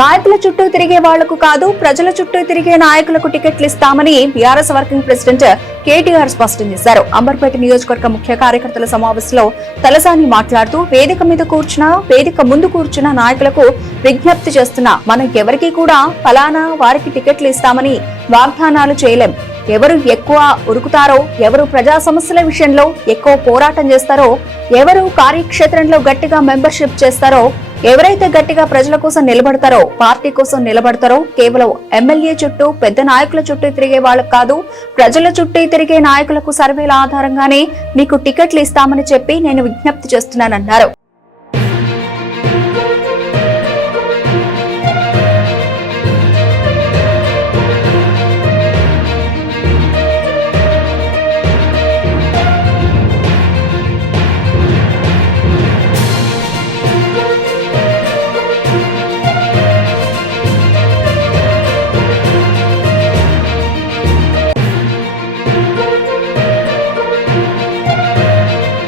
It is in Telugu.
నాయకుల చుట్టూ తిరిగే వాళ్లకు కాదు, ప్రజల చుట్టూ తిరిగే నాయకులకు టికెట్లు ఇస్తామని బీఆర్ఎస్ వర్కింగ్ ప్రెసిడెంట్ కేటీఆర్ స్పష్టం చేశారు. అంబర్పేట నియోజకవర్గ ముఖ్య కార్యకర్తల సమావేశంలో తలసాని మాట్లాడుతూ, వేదిక ముందు కూర్చున్న నాయకులకు విజ్ఞప్తి చేస్తున్నా, మనం ఎవరికి కూడా ఫలానా వారికి టికెట్లు ఇస్తామని వాగ్దానాలు చేయలేం. ఎవరు ఎక్కువ ఉరుకుతారో, ఎవరు ప్రజా సమస్యల విషయంలో ఎక్కువ పోరాటం చేస్తారో, ఎవరు కార్యక్షేత్రంలో గట్టిగా మెంబర్షిప్ చేస్తారో, ఎవరైతే గట్టిగా ప్రజల కోసం నిలబడతారో, పార్టీ కోసం నిలబడతారో, కేవలం ఎమ్మెల్యే చుట్టూ పెద్ద నాయకుల చుట్టూ తిరిగే వాళ్ళకు కాదు, ప్రజల చుట్టూ తిరిగే నాయకులకు సర్వేల ఆధారంగానే మీకు టికెట్లు ఇస్తామని చెప్పి నేను విజ్ఞప్తి చేస్తున్నానన్నారు.